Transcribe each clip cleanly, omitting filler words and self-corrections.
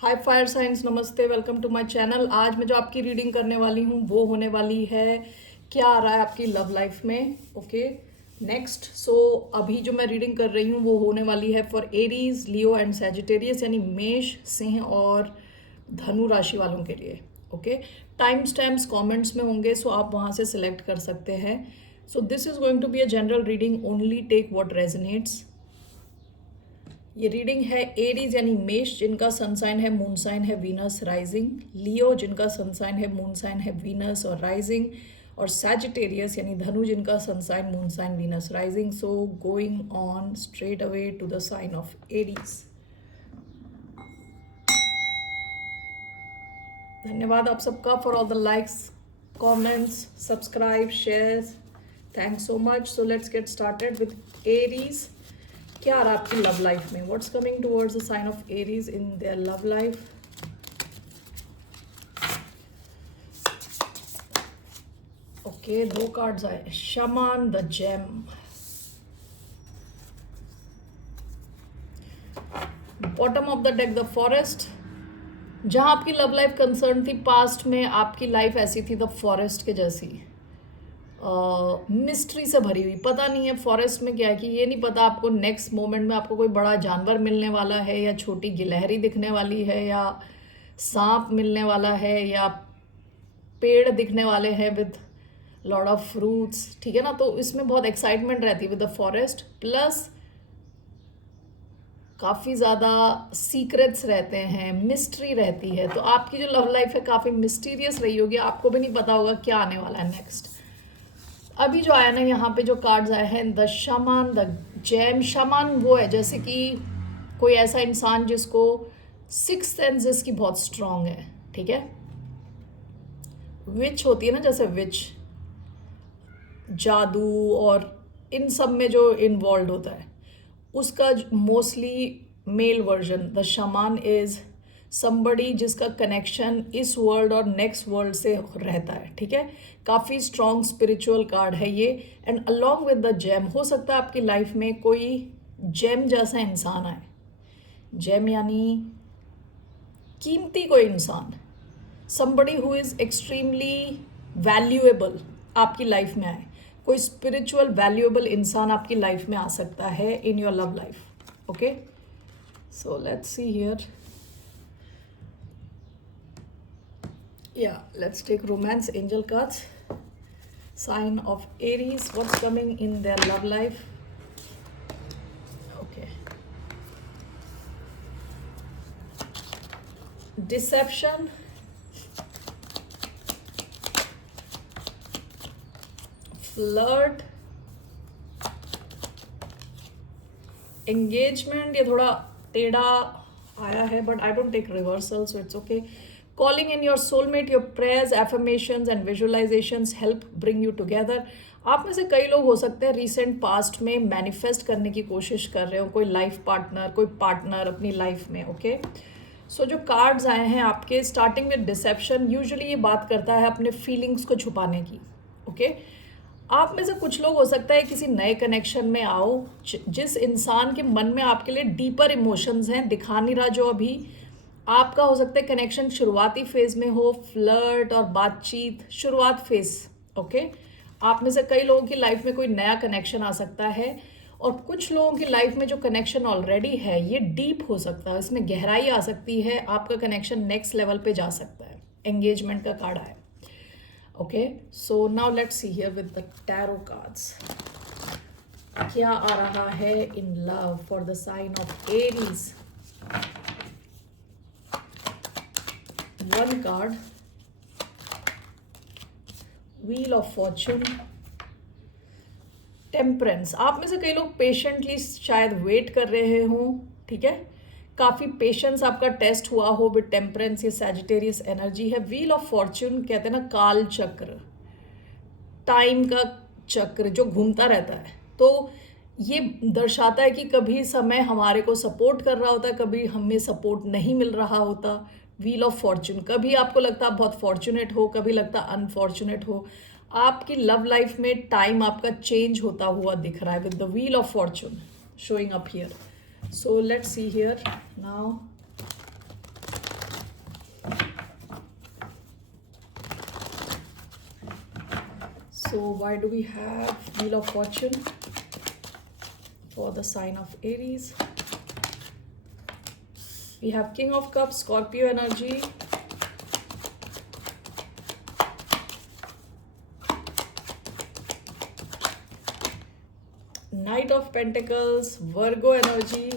हाय fire science, नमस्ते, welcome to my channel. आज मैं जो आपकी रीडिंग करने वाली हूँ वो होने वाली है क्या आ रहा है आपकी लव लाइफ में। Okay, next. सो अभी जो मैं रीडिंग कर रही हूँ वो होने वाली है for Aries, Leo and Sagittarius, यानी मेष, सिंह और धनु राशि वालों के लिए। ओके, टाइम स्टैम्प्स कमेंट्स में होंगे, सो आप वहाँ से सिलेक्ट कर सकते हैं। So this is going to be a general reading, only take what resonates. ये रीडिंग है एरीज यानी मेष, जिनका सन साइन है, मून साइन है वीनस राइजिंग। लियो, जिनका सन साइन है, मून साइन है वीनस और राइजिंग। और सैजिटेरियस यानी धनु, जिनका sun sign, moon sign, Venus rising. So going on straight away to the sign of Aries. धन्यवाद आप सबका for all the likes, comments, subscribe, shares. Thanks so much. So let's get started with Aries. क्या आ रहा है आपकी love life में? What's coming towards the sign of Aries in their love life? Okay, दो कार्ड्स आए, shaman, the gem. Bottom of the deck the forest. जहां आपकी लव लाइफ कंसर्न थी पास्ट में, आपकी लाइफ ऐसी थी द फॉरेस्ट के जैसी, मिस्ट्री से भरी हुई। पता नहीं है फॉरेस्ट में क्या है कि ये नहीं पता आपको नेक्स्ट मोमेंट में आपको कोई बड़ा जानवर मिलने वाला है, या छोटी गिलहरी दिखने वाली है, या सांप मिलने वाला है, या पेड़ दिखने वाले हैं विद लॉट ऑफ फ्रूट्स। ठीक है ना, तो इसमें बहुत एक्साइटमेंट रहती है विद द फॉरेस्ट, प्लस काफ़ी ज़्यादा सीक्रेट्स रहते हैं, मिस्ट्री रहती है। तो आपकी जो लव लाइफ है काफ़ी मिस्टीरियस रही होगी, आपको भी नहीं पता होगा क्या आने वाला है नेक्स्ट। अभी जो आया ना यहाँ पे जो कार्ड्स आए हैं, द शमान, द जैम। शमान वो है जैसे कि कोई ऐसा इंसान जिसको सिक्स सेंस जिसकी बहुत स्ट्रांग है। ठीक है, विच होती है ना, जैसे विच, जादू और इन सब में जो इन्वॉल्व होता है, उसका mostly male version the shaman is somebody जिसका कनेक्शन इस वर्ल्ड और नेक्स्ट वर्ल्ड से रहता है। ठीक है, काफ़ी स्ट्रॉन्ग स्पिरिचुअल कार्ड है ये। And along with the gem, हो सकता है आपकी लाइफ में कोई जेम जैसा इंसान आए। जेम यानी कीमती कोई इंसान, somebody who is extremely valuable आपकी लाइफ में आए। कोई स्पिरिचुअल वैल्यूएबल इंसान आपकी लाइफ में आ सकता है इन your love life. Okay, so let's see here. Yeah, let's take romance angel cards. Sign of Aries, what's coming in their love life? Okay. Deception. Flirt. Engagement, ये थोड़ा टेढ़ा आया है, but I don't take reversal, so it's okay. Calling in your soulmate, your prayers, affirmations and visualizations help bring you together. आप में से कई लोग हो सकते हैं रिसेंट पास्ट में मैनिफेस्ट करने की कोशिश कर रहे हो कोई लाइफ पार्टनर, कोई पार्टनर अपनी लाइफ में। ओके, सो जो कार्ड्स आए हैं आपके, स्टार्टिंग विद डिसेप्शन, यूजुअली ये बात करता है अपने फीलिंग्स को छुपाने की। ओके, आप में से कुछ लोग हो सकता है किसी नए कनेक्शन में आओ जिस इंसान के मन में आपके लिए डीपर इमोशंस हैं, दिखा नहीं रहा जो अभी। आपका हो सकता है कनेक्शन शुरुआती फेज में हो, फ्लर्ट और बातचीत शुरुआत फेज। ओके, आप में से कई लोगों की लाइफ में कोई नया कनेक्शन आ सकता है, और कुछ लोगों की लाइफ में जो कनेक्शन ऑलरेडी है ये डीप हो सकता है, इसमें गहराई आ सकती है, आपका कनेक्शन नेक्स्ट लेवल पे जा सकता है। एंगेजमेंट का कार्ड है। Okay, so now let's see here with the tarot cards. क्या आ रहा है in love for the sign of Aries? One card, wheel of fortune, temperance. आप में से कई लोग पेशेंटली शायद वेट कर रहे हों। ठीक है, काफ़ी पेशेंस आपका टेस्ट हुआ हो विद टेम्परेंस। ये सैजिटेरियस एनर्जी है। व्हील ऑफ फॉर्चून कहते हैं ना काल चक्र, टाइम का चक्र जो घूमता रहता है। तो ये दर्शाता है कि कभी समय हमारे को सपोर्ट कर रहा होता है, कभी हमें सपोर्ट नहीं मिल रहा होता। व्हील ऑफ फॉर्चून, कभी आपको लगता है आप बहुत फॉर्चुनेट हो, कभी लगता है अनफॉर्चुनेट हो। आपकी लव लाइफ में टाइम आपका चेंज होता हुआ दिख रहा है with the wheel of Fortune showing up here. So let's see here now. So why do we have Wheel of Fortune for the sign of Aries? We have King of Cups, Scorpio energy. Knight of Pentacles, Virgo energy.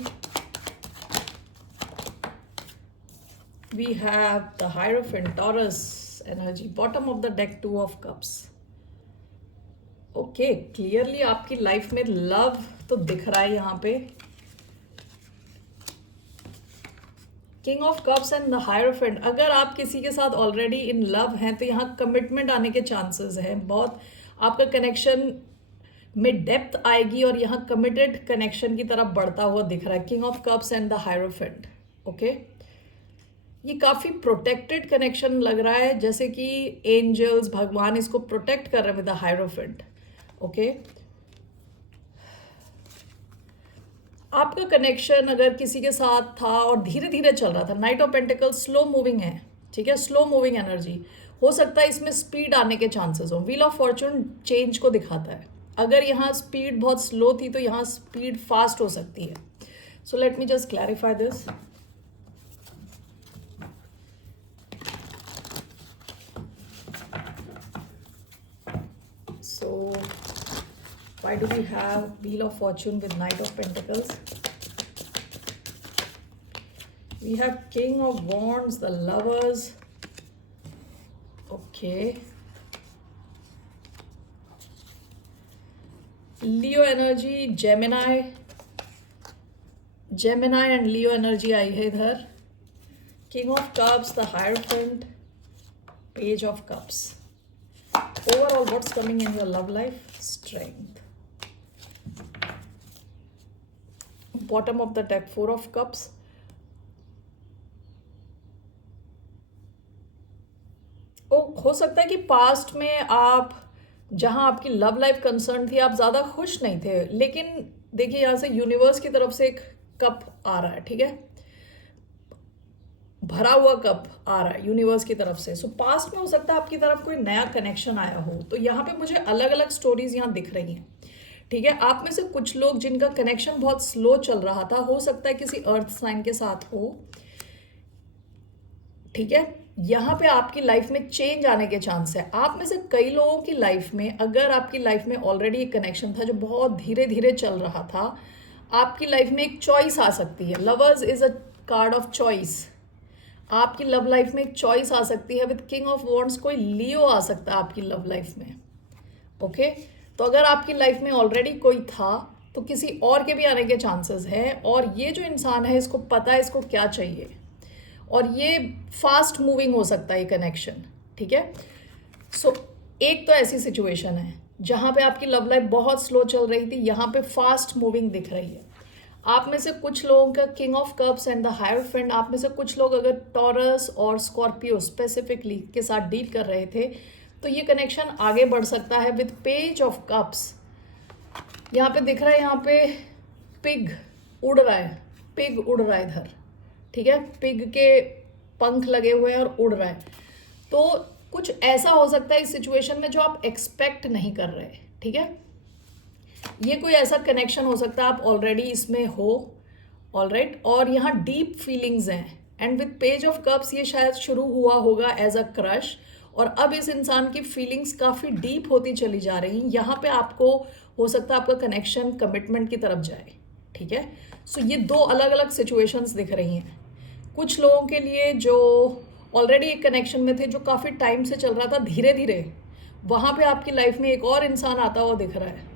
We have the Hierophant, Taurus energy. Bottom of the deck, Two of Cups. Okay, clearly आपकी life में love तो दिख रहा है यहाँ पे. King of cups and the hierophant. अगर आप किसी के साथ ऑलरेडी इन लव हैं तो यहाँ कमिटमेंट आने के चांसेस हैं. बहुत आपका कनेक्शन में डेप्थ आएगी और यहाँ कमिटेड कनेक्शन की तरफ बढ़ता हुआ दिख रहा है. King of cups and the hierophant. Okay, ये काफ़ी प्रोटेक्टेड कनेक्शन लग रहा है, जैसे कि एंजल्स, भगवान इसको प्रोटेक्ट कर रहे हैं विद द हायरोफेंट. ओके, आपका कनेक्शन अगर किसी के साथ था और धीरे धीरे चल रहा था. Night of pentacles slow moving है, ठीक है, स्लो मूविंग एनर्जी. हो सकता है इसमें स्पीड आने के चांसेस हो. व्हील ऑफ फॉर्चून चेंज को दिखाता है. अगर यहाँ स्पीड बहुत स्लो थी तो यहाँ स्पीड फास्ट हो सकती है. So let me just clarify this. So why do we have Wheel of Fortune with Knight of Pentacles? We have King of Wands, the Lovers. Okay. Leo energy, Gemini. Gemini and Leo energy आई है इधर. King of Cups, the Hierophant, Page of Cups. Overall, what's coming in your love life? Strength. Bottom of the deck, Four of Cups. हो सकता है कि past में आप जहां आपकी लव लाइफ कंसर्न थी आप ज़्यादा खुश नहीं थे, लेकिन देखिए यहाँ से यूनिवर्स की तरफ से एक कप आ रहा है, ठीक है, भरा हुआ कप आ रहा है यूनिवर्स की तरफ से. सो पास्ट में हो सकता है आपकी तरफ कोई नया कनेक्शन आया हो. तो यहाँ पे मुझे अलग अलग स्टोरीज यहाँ दिख रही हैं, ठीक है. आप में से कुछ लोग जिनका कनेक्शन बहुत स्लो चल रहा था, हो सकता है किसी अर्थ साइन के साथ हो, ठीक है. यहाँ पे आपकी लाइफ में चेंज आने के चांस है. आप में से कई लोगों की लाइफ में, अगर आपकी लाइफ में ऑलरेडी एक कनेक्शन था जो बहुत धीरे धीरे चल रहा था, आपकी लाइफ में एक चॉइस आ सकती है. Lovers is a card of choice. आपकी लव लाइफ में एक चॉइस आ सकती है विद किंग ऑफ वॉन्ड्स. कोई लियो आ सकता है आपकी लव लाइफ में. ओके, तो अगर आपकी लाइफ में ऑलरेडी कोई था तो किसी और के भी आने के चांसेस हैं. और ये जो इंसान है इसको पता है इसको क्या चाहिए, और ये फास्ट मूविंग हो सकता है ये कनेक्शन, ठीक है. सो एक तो ऐसी सिचुएशन है जहाँ पे आपकी लव लाइफ बहुत स्लो चल रही थी, यहाँ पे फास्ट मूविंग दिख रही है. आप में से कुछ लोगों का king of cups and the hierophant. आप में से कुछ लोग अगर टॉरस और स्कॉर्पियो स्पेसिफिकली के साथ डील कर रहे थे तो ये कनेक्शन आगे बढ़ सकता है विद पेज ऑफ कप्स. यहाँ पे दिख रहा है, यहाँ पे पिग उड़ रहा है, पिग उड़ रहा है इधर, ठीक है. पिग के पंख लगे हुए हैं और उड़ रहा है. तो कुछ ऐसा हो सकता है इस सिचुएशन में जो आप एक्सपेक्ट नहीं कर रहे, ठीक है. ये कोई ऐसा कनेक्शन हो सकता है आप ऑलरेडी इसमें हो, ऑलराइट. और यहाँ डीप फीलिंग्स हैं. And with page of cups ये शायद शुरू हुआ होगा एज अ क्रश, और अब इस इंसान की फीलिंग्स काफ़ी डीप होती चली जा रही. यहाँ पे आपको हो सकता है आपका कनेक्शन कमिटमेंट की तरफ जाए, ठीक है. सो ये दो अलग अलग सिचुएशंस दिख रही हैं. कुछ लोगों के लिए जो ऑलरेडी एक कनेक्शन में थे, जो काफ़ी टाइम से चल रहा था, धीरे धीरे वहाँ पे आपकी लाइफ में एक और इंसान आता हुआ दिख रहा है.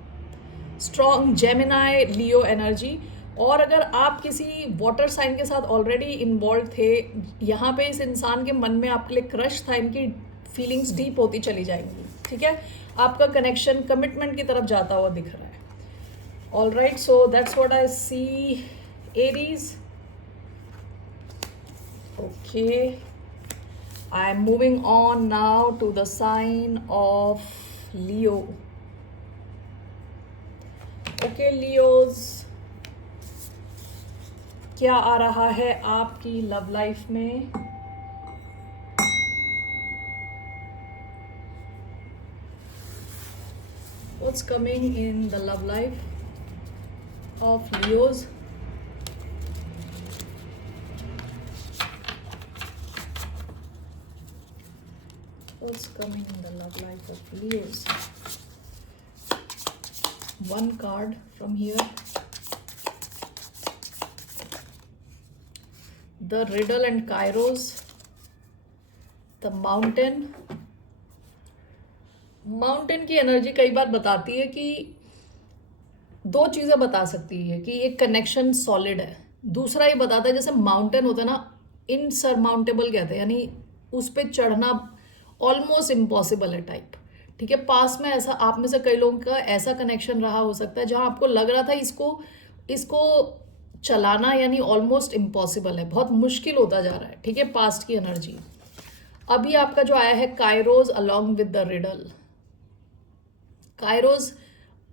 स्ट्रॉन्ग जेमिनाई लियो एनर्जी. और अगर आप किसी वाटर साइन के साथ ऑलरेडी इन्वॉल्व थे, यहाँ पे इस इंसान के मन में आपके लिए क्रश था, इनकी फीलिंग्स डीप होती चली जाएंगी, ठीक है. आपका कनेक्शन कमिटमेंट की तरफ जाता हुआ दिख रहा है. Alright, so that's what I see Aries. Okay, I am moving on now to the sign of Leo. Okay, Leos, क्या आ रहा है आपकी लव लाइफ में? What's coming in the love life of Leos? What's coming in the love life of Leos? One card from here. The Riddle and Kairos. The Mountain. Mountain की energy कई बार बताती है कि दो चीज़ें बता सकती है कि एक कनेक्शन सॉलिड है, दूसरा ये बताता है जैसे माउंटेन होता है ना, इनसरमाउंटेबल कहते हैं, यानी उस पर चढ़ना ऑलमोस्ट इम्पॉसिबल है टाइप। ठीक है, पास में ऐसा आप में से कई लोगों का ऐसा कनेक्शन रहा हो सकता है जहां आपको लग रहा था इसको चलाना यानी ऑलमोस्ट इम्पॉसिबल है, बहुत मुश्किल होता जा रहा है। ठीक है, पास्ट की एनर्जी। अभी आपका जो आया है Kairos along with the riddle. Kairos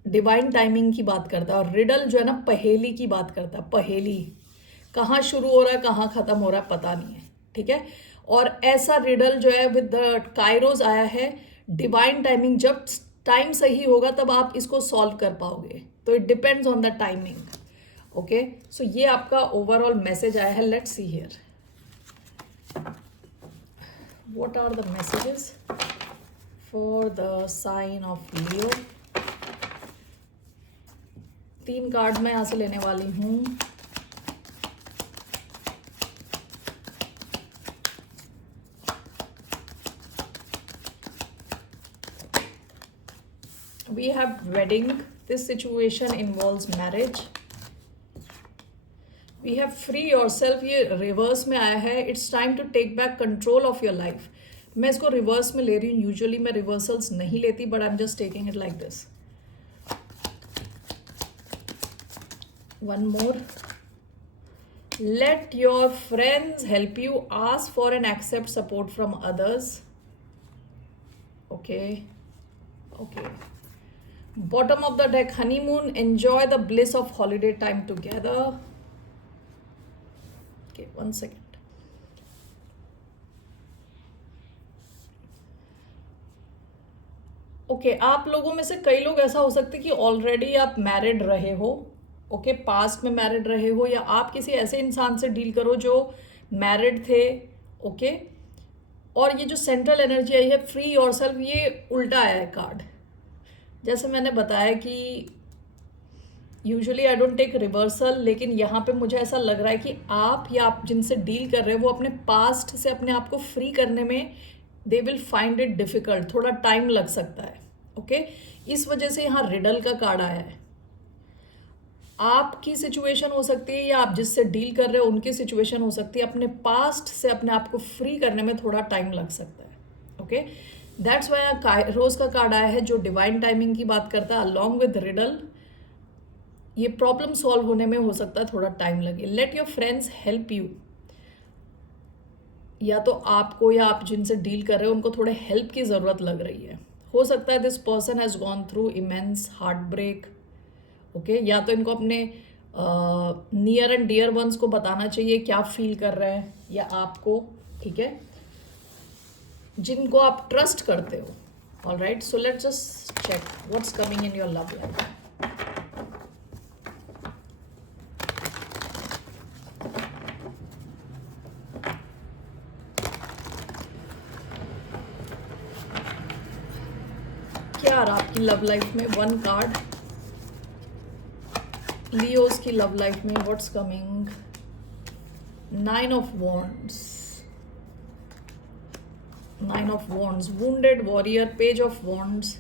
divine timing की बात करता है और रिडल जो है ना पहेली की बात करता है। पहेली कहाँ शुरू हो रहा है कहाँ खत्म हो रहा है पता नहीं है। ठीक है, और ऐसा रिडल जो है विद द काइरोज आया है डिवाइन टाइमिंग। जब टाइम सही होगा तब आप इसको सॉल्व कर पाओगे, तो it depends on the timing. Okay, so ये आपका ओवरऑल मैसेज आया है। Let's see here what are the messages for the sign of Leo. 3 card मैं यहां से लेने वाली हूं। We have wedding. This situation involves marriage. We have free yourself. ये रिवर्स में आया है। It's time to take back control of your life. मैं इसको रिवर्स में ले रही हूँ। यूजुअली मैं रिवर्सल्स नहीं लेती, but I am just taking it like this. One more. Let your friends help you. Ask for and accept support from others. Okay. Okay. Bottom of the deck, honeymoon. Enjoy the bliss of holiday time together. Okay, 1 second. Okay, आप लोगों में से कई लोग ऐसा हो सकता है कि ऑलरेडी आप मैरिड रहे हो। ओके, पास्ट में मैरिड रहे हो, या आप किसी ऐसे इंसान से डील करो जो मैरिड थे। ओके, और ये जो सेंट्रल एनर्जी आई है फ्री योरसेल्फ, ये उल्टा आया है कार्ड। जैसे मैंने बताया कि usually I don't take reversal, लेकिन यहाँ पे मुझे ऐसा लग रहा है कि आप या आप जिनसे डील कर रहे हो वो अपने पास्ट से अपने आप को फ्री करने में they will find it difficult, थोड़ा टाइम लग सकता है। ओके, इस वजह से यहाँ रिडल का कार्ड आया है। आपकी सिचुएशन हो सकती है या आप जिससे डील कर रहे हो उनकी सिचुएशन हो सकती है, अपने पास्ट से अपने आप को फ्री करने में थोड़ा टाइम लग सकता है। ओके, दैट्स वाई रोज का कार्ड आया है जो डिवाइन टाइमिंग की बात करता है अलॉन्ग विद रिडल। ये प्रॉब्लम सॉल्व होने में हो सकता है थोड़ा टाइम लगे। Let your friends help you, या तो आपको या आप जिनसे डील कर रहे हो उनको थोड़े हेल्प की ज़रूरत लग रही है। हो सकता है this person has gone through immense heartbreak. Okay, या तो इनको अपने नियर एंड डियर वंस को बताना चाहिए क्या फील कर रहे हैं, या आपको, ठीक है, जिनको आप ट्रस्ट करते हो। Alright, so let's just check what's coming in your love life. क्या आ रहा आपकी लव लाइफ में? 1 कार्ड लियोस की लव लाइफ में, what's coming? 9 of wands, 9 of wands, wounded warrior, page of wands.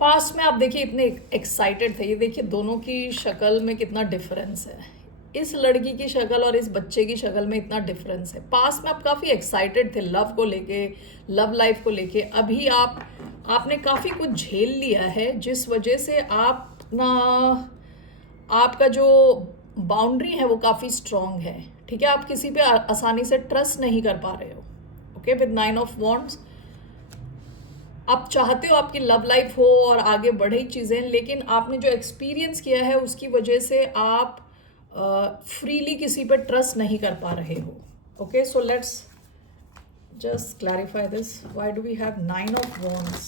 Past में आप देखिए इतने एक्साइटेड थे, ये देखिए दोनों की शक्ल में कितना डिफरेंस है। इस लड़की की शक्ल और इस बच्चे की शक्ल में इतना डिफरेंस है। पास्ट में आप काफ़ी एक्साइटेड थे लव को लेके, लव लाइफ को लेके। अभी आपने काफ़ी कुछ झेल लिया है जिस वजह से आपका जो बाउंड्री है वो काफ़ी स्ट्रॉन्ग है। ठीक है, आप किसी पे आसानी से ट्रस्ट नहीं कर पा रहे हो। ओके, विद 9 ऑफ वॉन्ड्स आप चाहते हो आपकी लव लाइफ हो और आगे बढ़े चीज़ें, लेकिन आपने जो एक्सपीरियंस किया है उसकी वजह से आप फ्रीली किसी पे ट्रस्ट नहीं कर पा रहे हो। Okay, so let's just clarify this. Why do we have 9 of wands?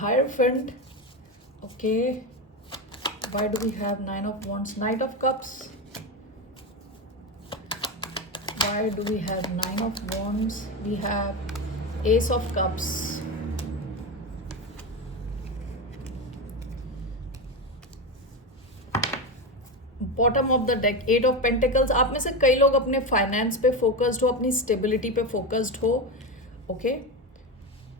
Hierophant. Okay. Why do we have Nine of Wands? Knight of Cups. Why do we have Nine of Wands? We have Ace of Cups. Bottom of the deck eight of pentacles. आप में से कई लोग अपने finance पे focused हो, अपनी stability पे फोकस्ड हो. ओके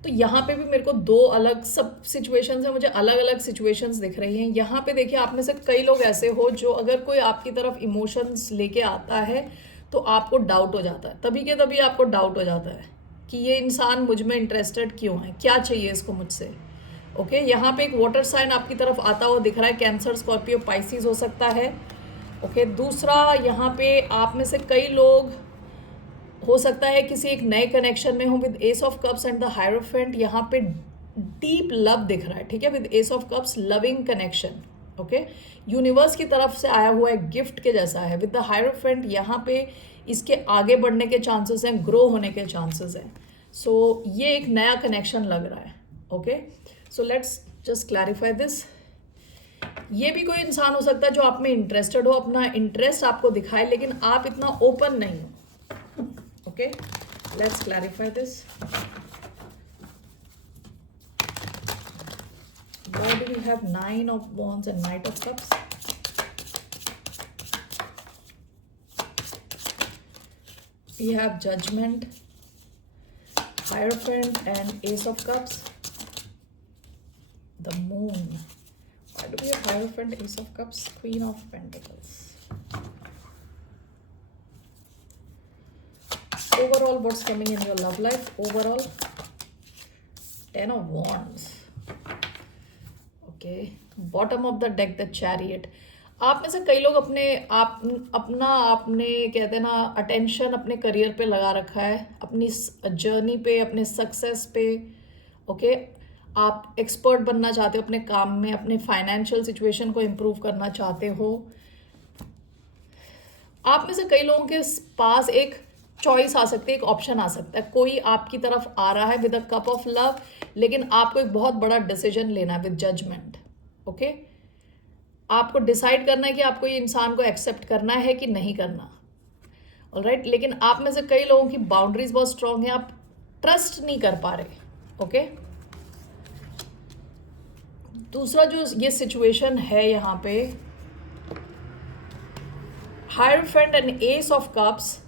तो यहाँ पे भी मेरे को दो अलग सब सिचुएशंस हैं, मुझे अलग अलग सिचुएशंस दिख रही हैं. यहाँ पे देखिए आप में से कई लोग ऐसे हो जो अगर कोई आपकी तरफ इमोशंस लेके आता है तो आपको डाउट हो जाता है, तभी के तभी आपको डाउट हो जाता है कि ये इंसान मुझ में इंटरेस्टेड क्यों है, क्या चाहिए इसको मुझसे. ओके यहाँ पे एक वाटर साइन आपकी तरफ आता हुआ दिख रहा है, कैंसर, स्कॉर्पियो, पाइसिस हो सकता है. ओके दूसरा यहाँ पे आप में से कई लोग हो सकता है किसी एक नए कनेक्शन में हो with S of cups and the hierophant. यहाँ पे डीप लव दिख रहा है, ठीक है, with S of cups, loving connection. Okay universe की तरफ से आया हुआ है, गिफ्ट के जैसा है. विद द हायरोफेंट यहाँ पे इसके आगे बढ़ने के चांसेस हैं, ग्रो होने के चांसेस हैं. सो ये एक नया कनेक्शन लग रहा है. Okay so let's just clarify this. ये भी कोई इंसान हो सकता है जो आप में इंटरेस्टेड हो, अपना इंटरेस्ट आपको दिखाए, लेकिन आप इतना ओपन नहीं हो. Okay let's clarify this. Why do we have Nine of Wands and Knight of Cups? We have Judgment, Hierophant and Ace of Cups. The Moon. Why do we have Hierophant, Ace of Cups, Queen of Pentacles? Overall, what's coming in your love life? Overall, Ten of Wands. Okay bottom of the deck the chariot. आप में से कई लोग अपने कहते हैं ना attention अपने करियर पे लगा रखा है, अपनी जर्नी पे, अपने सक्सेस पे. ओके आप एक्सपर्ट बनना चाहते हो अपने काम में, अपने फाइनेंशियल सिचुएशन को इम्प्रूव करना चाहते हो. आप में से कई लोगों के पास एक चॉइस आ सकती है, एक ऑप्शन आ सकता है. कोई आपकी तरफ आ रहा है with a cup of love, लेकिन आपको एक बहुत बड़ा डिसीजन लेना है विद जजमेंट. ओके आपको डिसाइड करना है कि आपको ये इंसान को एक्सेप्ट करना है कि नहीं करना. ऑलराइट लेकिन आप में से कई लोगों की बाउंड्रीज बहुत स्ट्रांग है, आप ट्रस्ट नहीं कर पा रहे. ओके दूसरा जो ये सिचुएशन है यहाँ पे, hierophant and S of cups,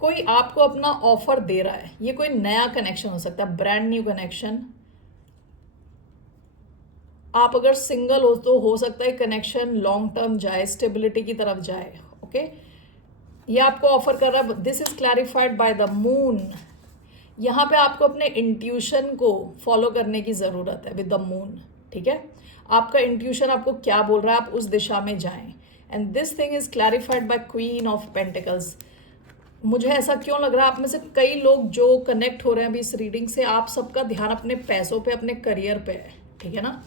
कोई आपको अपना ऑफर दे रहा है. ये कोई नया कनेक्शन हो सकता है, ब्रांड न्यू कनेक्शन. आप अगर सिंगल हो सकता है कनेक्शन लॉन्ग टर्म जाए, स्टेबिलिटी की तरफ जाए. ओके ये आपको ऑफर कर रहा है. This is clarified by the moon. यहाँ पे आपको अपने इंट्यूशन को फॉलो करने की ज़रूरत है विद द मून. ठीक है आपका इंट्यूशन आपको क्या बोल रहा है, आप उस दिशा में जाएं. And this thing is clarified by queen of pentacles. मुझे ऐसा क्यों लग रहा है आप में से कई लोग जो कनेक्ट हो रहे हैं अभी इस रीडिंग से, आप सबका ध्यान अपने पैसों पे, अपने करियर पे है. ठीक है ना.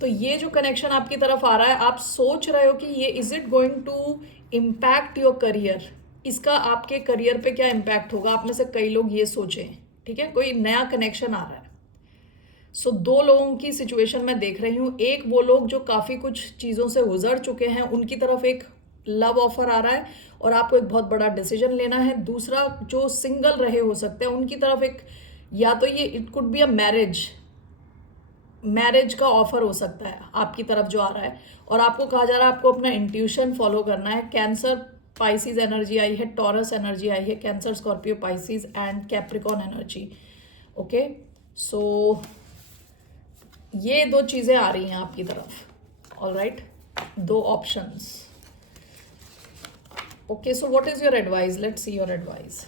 तो ये जो कनेक्शन आपकी तरफ आ रहा है, आप सोच रहे हो कि ये is it going to impact your career, इसका आपके करियर पे क्या इम्पैक्ट होगा. आप में से कई लोग ये सोचें. ठीक है कोई नया कनेक्शन आ रहा है. सो दो लोगों की सिचुएशन मैं देख रही हूँ. एक वो लोग जो काफ़ी कुछ चीज़ों से गुजर चुके हैं, उनकी तरफ एक लव ऑफर आ रहा है और आपको एक बहुत बड़ा डिसीजन लेना है. दूसरा जो सिंगल रहे हो सकते हैं, उनकी तरफ एक, या तो ये it could be a marriage का ऑफर हो सकता है आपकी तरफ जो आ रहा है, और आपको कहा जा रहा है आपको अपना इंट्यूशन फॉलो करना है. कैंसर पाइसिस एनर्जी आई है, टॉरस एनर्जी आई है, cancer, Scorpio, Pisces and Capricorn energy. Okay so ये दो चीज़ें आ रही हैं आपकी तरफ. ऑलराइट दो options. Okay, so what is your advice? Let's see your advice.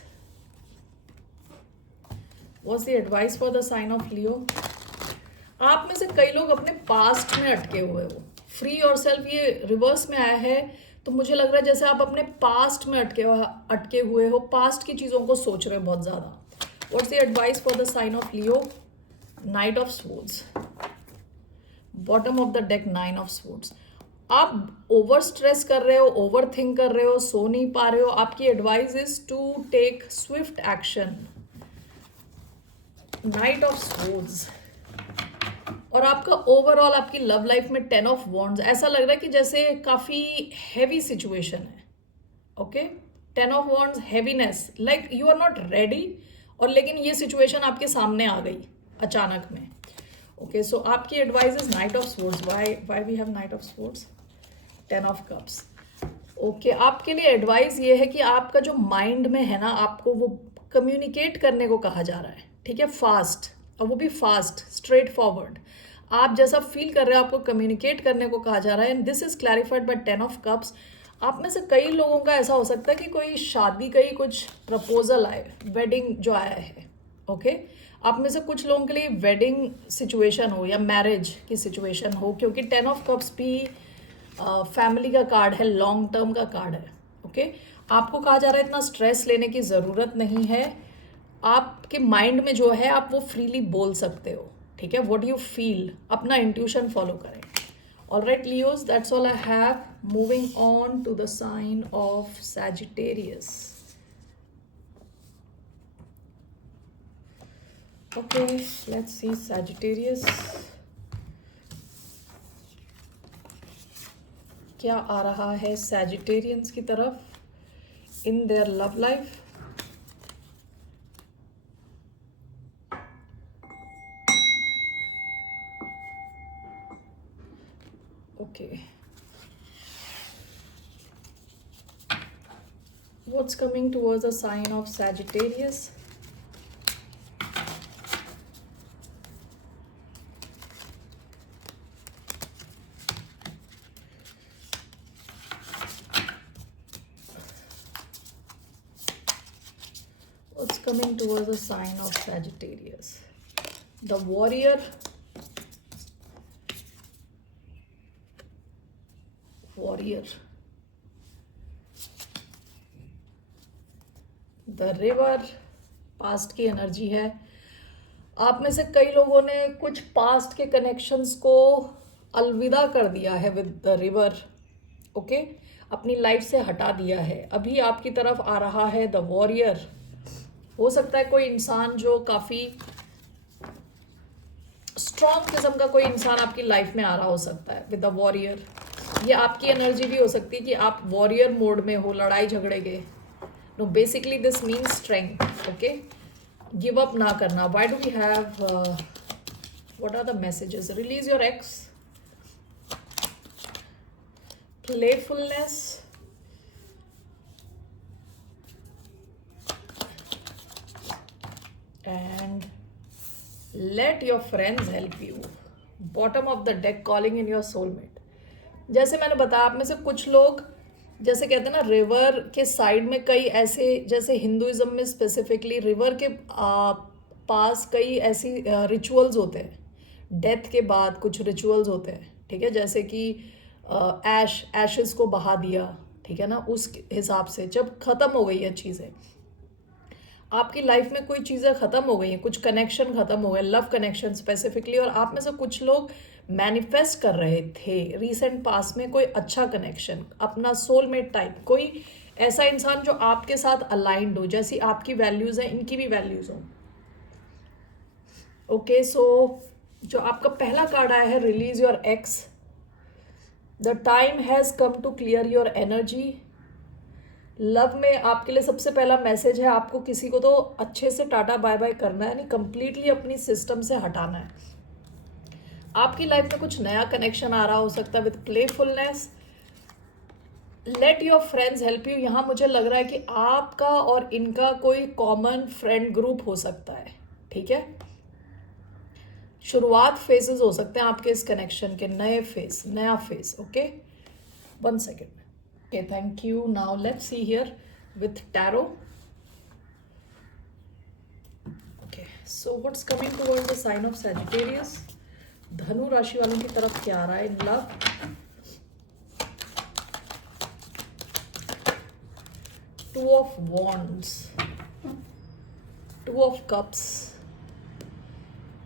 What's the advice for the sign of Leo? आप में से कई लोग अपने पास्ट में अटके हुए हो. फ्री योरसेल्फ ये रिवर्स में आया है, तो मुझे लग रहा है जैसे आप अपने पास्ट में अटके हुए हो, पास्ट की चीज़ों को सोच रहे हो बहुत ज़्यादा. What's the advice for the sign of Leo? Knight of Swords. Bottom of the deck, Nine of Swords. आप ओवर स्ट्रेस कर रहे हो, ओवर थिंक कर रहे हो, सो नहीं पा रहे हो. आपकी advice is to take swift action. Knight of swords और आपका ओवरऑल आपकी लव लाइफ में 10 ऑफ वॉन्ड्स, ऐसा लग रहा है कि जैसे काफ़ी हैवी सिचुएशन है. Okay, 10 of wands, heaviness, like you are not ready, और लेकिन ये सिचुएशन आपके सामने आ गई अचानक में. ओके, सो आपकी advice is knight of swords. Why we have knight of swords, 10 of cups. Okay, आपके लिए एडवाइस ये है कि आपका जो माइंड में है ना, आपको वो कम्युनिकेट करने को कहा जा रहा है. ठीक है, फास्ट, और वो भी फास्ट, स्ट्रेट फॉरवर्ड. आप जैसा फील कर रहे हो आपको कम्युनिकेट करने को कहा जा रहा है. And this is clarified by 10 of cups. आप में से कई लोगों का ऐसा हो सकता है कि कोई शादी का ही कुछ प्रपोजल आए, वेडिंग जो आया है. ओके, आप में से कुछ लोगों के लिए वेडिंग सिचुएशन हो या मैरिज की सिचुएशन हो, क्योंकि 10 ऑफ कप्स भी फैमिली का कार्ड है, लॉन्ग टर्म का कार्ड है. ओके, आपको कहा जा रहा है इतना स्ट्रेस लेने की ज़रूरत नहीं है. आपके माइंड में जो है आप वो फ्रीली बोल सकते हो. ठीक है, व्हाट यू फील, अपना इंट्यूशन फॉलो करें. All right Leos, that's all I have. Moving on to the sign of Sagittarius. Okay, let's see Sagittarius, क्या आ रहा है सैजिटेरियंस की तरफ in their love life. Okay, what's coming towards the sign of Sagittarius. What's coming towards the sign of Sagittarius? The Warrior, the river, past की energy है. आप में से कई लोगों ने कुछ पास्ट के कनेक्शंस को अलविदा कर दिया है विद द रिवर. ओके, अपनी लाइफ से हटा दिया है. अभी आपकी तरफ आ रहा है द वॉरियर. हो सकता है कोई इंसान जो काफ़ी स्ट्रॉन्ग किस्म का कोई इंसान आपकी लाइफ में आ रहा हो सकता है विद द वॉरियर. ये आपकी एनर्जी भी हो सकती है कि आप वॉरियर मोड में हो, लड़ाई झगड़े के. No, basically this means strength. Okay, give up ना करना. Why do we have, what are the messages? Release your ex, playfulness, and let your friends help you. Bottom of the deck, calling in your soulmate. जैसे मैंने बताया, आप में से कुछ लोग जैसे कहते हैं ना, रिवर के साइड में कई ऐसे, जैसे हिंदुइज्म में स्पेसिफिकली रिवर के पास कई ऐसी रिचुअल्स होते हैं. डेथ के बाद कुछ रिचुअल्स होते हैं. ठीक है, जैसे कि एशेस को बहा दिया. ठीक है ना, उस हिसाब से जब ख़त्म हो गई है चीज़ें, आपकी लाइफ में कोई चीज़ें ख़त्म हो गई हैं, कुछ कनेक्शन ख़त्म हो गए, लव कनेक्शन स्पेसिफिकली, और आप में से कुछ लोग मैनिफेस्ट कर रहे थे रीसेंट पास में कोई अच्छा कनेक्शन, अपना सोलमेट टाइप, कोई ऐसा इंसान जो आपके साथ अलाइंड हो, जैसी आपकी वैल्यूज़ हैं इनकी भी वैल्यूज़ हो. ओके, सो जो आपका पहला कार्ड आया है, release your ex. The time has come to clear your energy. Love में आपके लिए सबसे पहला मैसेज है, आपको किसी को तो अच्छे से टाटा बाय बाय करना है, यानी कंप्लीटली अपनी सिस्टम से हटाना है. आपकी लाइफ में कुछ नया कनेक्शन आ रहा हो सकता है with playfulness. Let your friends help you. यहाँ मुझे लग रहा है कि आपका और इनका कोई कॉमन फ्रेंड ग्रुप हो सकता है. ठीक है, शुरुआत फेजेस हो सकते हैं आपके इस कनेक्शन के, नया phase. Okay, 1 second. Okay, thank you. Now let's see here with tarot. Okay, so what's coming towards the sign of Sagittarius? धनु राशि वालों की तरफ क्या आ रहा है in love? Two of Wands, Two of Cups.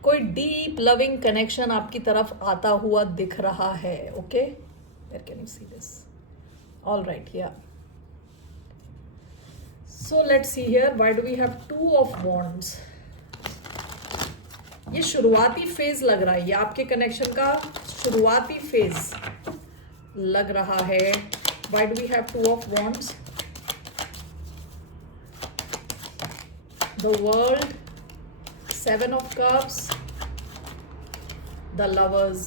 कोई डीप लविंग कनेक्शन आपकी तरफ आता हुआ दिख रहा है. Okay, where can you see this? All right, yeah. So let's see here. Why do we have Two of Wands? ये शुरुआती फेज लग रहा है, ये आपके कनेक्शन का शुरुआती फेज लग रहा है. Why do we have two of wands? The world, seven of cups, the lovers,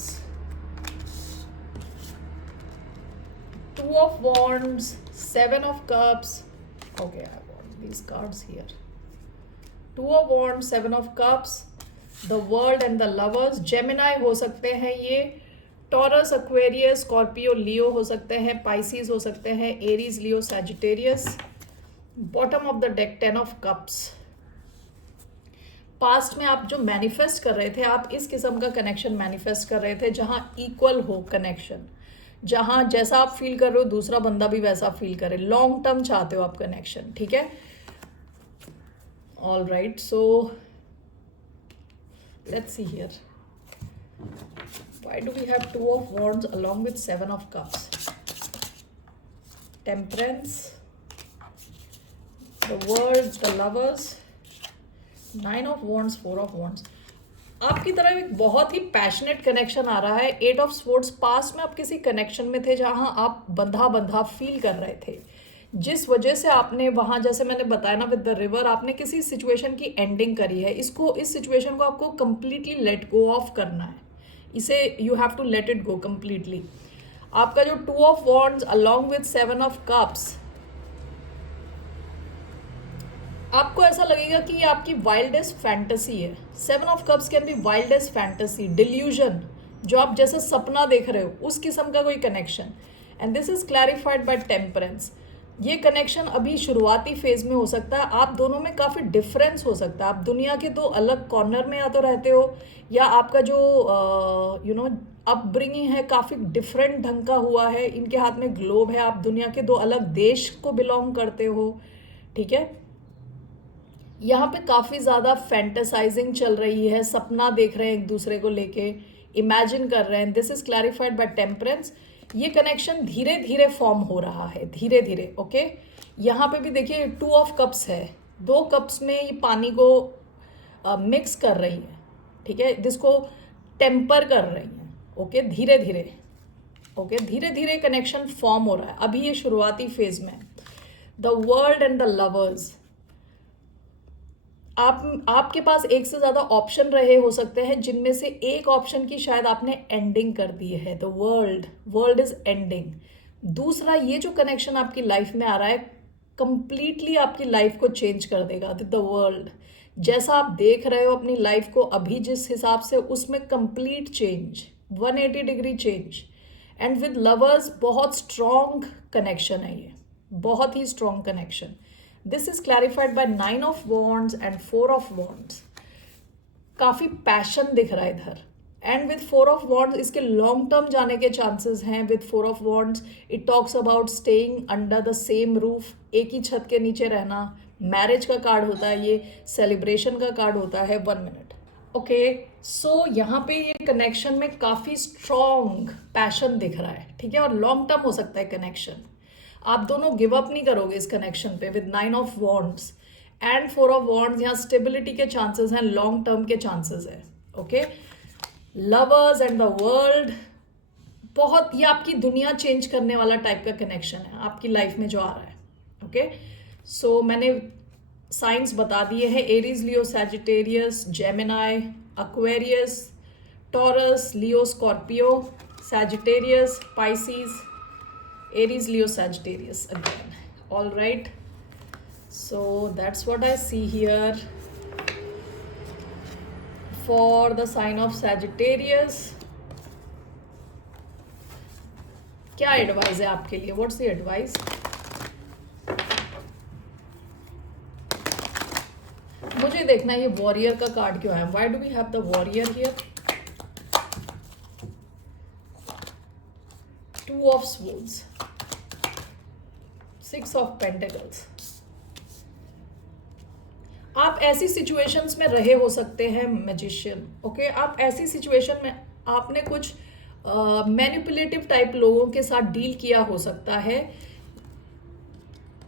two of wands, seven of cups. Okay, I want these cards here. Two of Wands, Seven of Cups, the World and the Lovers. Gemini हो सकते हैं ये, Taurus, Aquarius, Scorpio, Leo हो सकते हैं, Pisces हो सकते हैं, Aries, Leo, Sagittarius. Bottom of the deck, Ten of Cups. Past में आप जो मैनिफेस्ट कर रहे थे, आप इस किस्म का कनेक्शन मैनिफेस्ट कर रहे थे जहाँ इक्वल हो कनेक्शन, जहाँ जैसा आप फील कर रहे हो दूसरा बंदा भी वैसा फील करे. लॉन्ग टर्म चाहते हो आप कनेक्शन, ठीक है. All right, so let's see here. Why do we have two of wands along with seven of cups? Temperance, the world, the lovers, nine of wands, four of wands. आपकी तरफ एक बहुत ही passionate connection आ रहा है. Eight of swords, past में आप किसी connection में थे जहां आप बंधा बंधा फील कर रहे थे, जिस वजह से आपने वहां, जैसे मैंने बताया ना विद द रिवर, आपने किसी सिचुएशन की एंडिंग करी है. इस सिचुएशन को आपको कंप्लीटली लेट गो ऑफ करना है. इसे you have to let it go completely. आपका जो two of wands along with seven of cups, आपको ऐसा लगेगा कि ये आपकी वाइल्डेस्ट फैंटेसी है. Seven of cups can be wildest fantasy, delusion, जो आप जैसे सपना देख रहे हो उस किस्म का कोई connection. And this is clarified by temperance. ये कनेक्शन अभी शुरुआती फेज में हो सकता है. आप दोनों में काफ़ी डिफरेंस हो सकता है. आप दुनिया के दो अलग कॉर्नर में या तो रहते हो, या आपका जो अपब्रिंगिंग है काफ़ी डिफरेंट ढंग का हुआ है. इनके हाथ में ग्लोब है, आप दुनिया के दो अलग देश को बिलोंग करते हो, ठीक है. यहाँ पे काफ़ी ज़्यादा फैंटेसाइजिंग चल रही है, सपना देख रहे हैं एक दूसरे को लेके, इमेजिन कर रहे हैं. This is clarified by temperance. ये कनेक्शन धीरे धीरे फॉर्म हो रहा है, धीरे धीरे. ओके, यहाँ पे भी देखिए टू ऑफ कप्स है, दो कप्स में ये पानी को मिक्स कर रही है, ठीक है, जिसको टेम्पर कर रही है. ओके, धीरे धीरे, ओके, धीरे धीरे कनेक्शन फॉर्म हो रहा है. अभी ये शुरुआती फेज में. The world and the lovers, आपके पास एक से ज़्यादा ऑप्शन रहे हो सकते हैं, जिनमें से एक ऑप्शन की शायद आपने एंडिंग कर दी है. The world is ending. दूसरा, ये जो कनेक्शन आपकी लाइफ में आ रहा है कंप्लीटली आपकी लाइफ को चेंज कर देगा. द वर्ल्ड, जैसा आप देख रहे हो अपनी लाइफ को अभी जिस हिसाब से, उसमें complete change, 180 degree change. And with lovers बहुत स्ट्रॉन्ग कनेक्शन है ये, बहुत ही strong connection. This is clarified by nine of wands and four of wands. काफ़ी पैशन दिख रहा है इधर. And with four of wands इसके लॉन्ग टर्म जाने के चांसेस हैं. With four of wands it talks about staying under the same roof, एक ही छत के नीचे रहना. मैरिज का कार्ड होता है ये, सेलिब्रेशन का कार्ड होता है. 1 मिनट. ओके, सो यहाँ पे ये कनेक्शन में काफ़ी स्ट्रॉन्ग पैशन दिख रहा है, ठीक है, और लॉन्ग टर्म हो सकता है कनेक्शन. आप दोनों गिव अप नहीं करोगे इस कनेक्शन पे. With nine of wands and four of wands, यहाँ स्टेबिलिटी के चांसेस हैं, लॉन्ग टर्म के चांसेस है. Okay, lovers and the world, बहुत ये आपकी दुनिया चेंज करने वाला टाइप का कनेक्शन है आपकी लाइफ में जो आ रहा है. ओके, सो मैंने साइंस बता दिए हैं. Aries, Leo, Sagittarius, Gemini, Aquarius, Taurus, Leo, Scorpio, Sagittarius, Pisces, Aries, Leo, Sagittarius again. All right. So that's what I see here for the sign of Sagittarius. क्या एडवाइस है आपके लिए? What's the advice? मुझे देखना है ये warrior का card क्यों है. Why do we have the warrior here? Two of Swords, Six of Pentacles. आप ऐसी सिचुएशंस में रहे हो सकते हैं मैजिशियन. ओके, आप ऐसी सिचुएशन में आपने कुछ मैनिपुलेटिव टाइप लोगों के साथ डील किया हो सकता है,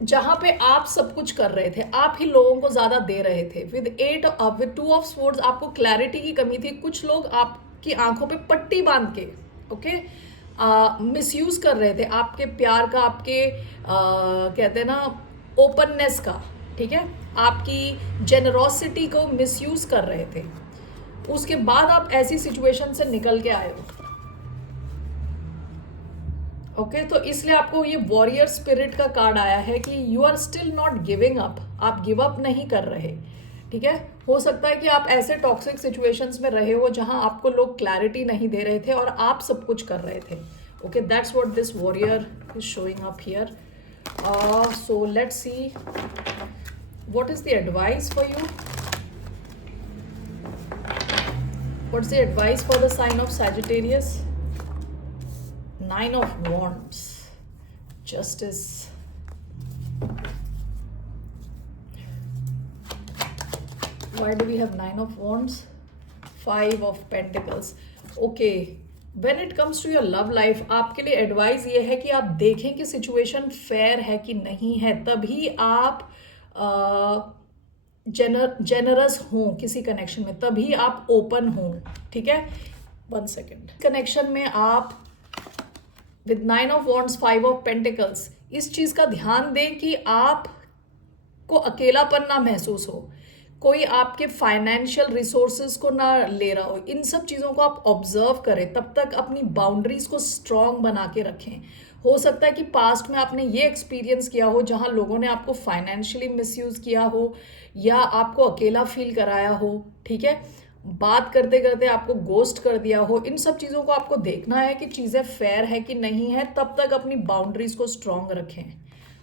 जहां पे आप सब कुछ कर रहे थे, आप ही लोगों को ज्यादा दे रहे थे। विद टू ऑफ स्वॉर्ड्स आपको क्लैरिटी की कमी थी। कुछ लोग आपकी आंखों पे पट्टी बांध के ओके मिसयूज कर रहे थे आपके प्यार का, आपके कहते हैं ना ओपननेस का, ठीक है, आपकी जेनरोसिटी को मिसयूज कर रहे थे। उसके बाद आप ऐसी सिचुएशन से निकल के आए हो। ओके तो इसलिए आपको ये वॉरियर स्पिरिट का कार्ड आया है कि you are still not giving up, आप गिव अप नहीं कर रहे, ठीक है। हो सकता है कि आप ऐसे टॉक्सिक सिचुएशंस में रहे हो जहां आपको लोग क्लैरिटी नहीं दे रहे थे और आप सब कुछ कर रहे थे। Okay that's what this warrior is showing up here. So let's see what is the advice for you. What's the advice for the sign of Sagittarius? Nine of Wands, Justice, why do we have Nine of Wands? Five of Pentacles. Okay, when it comes to your love life, आपके लिए advice ये है कि आप देखें कि situation fair है कि नहीं है, तभी आप जेनरस हों किसी कनेक्शन में, तभी आप ओपन हों, ठीक है। 1 सेकेंड। कनेक्शन में आप with 9 of wands 5 of pentacles इस चीज़ का ध्यान दें कि आप को अकेलापन ना महसूस हो, कोई आपके फाइनेंशियल रिसोर्सेज को ना ले रहा हो। इन सब चीज़ों को आप ऑब्जर्व करें, तब तक अपनी बाउंड्रीज को स्ट्रॉन्ग बना के रखें। हो सकता है कि पास्ट में आपने ये एक्सपीरियंस किया हो जहां लोगों ने आपको फाइनेंशियली मिसयूज किया हो या आपको अकेला फील कराया हो, ठीक है, बात करते करते आपको गोस्ट कर दिया हो। इन सब चीज़ों को आपको देखना है कि चीज़ें फेयर है कि नहीं है, तब तक अपनी बाउंड्रीज को स्ट्रॉन्ग रखें।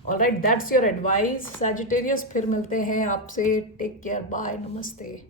Alright, that's your advice Sagittarius. फिर मिलते हैं आपसे। टेक केयर, बाय, नमस्ते।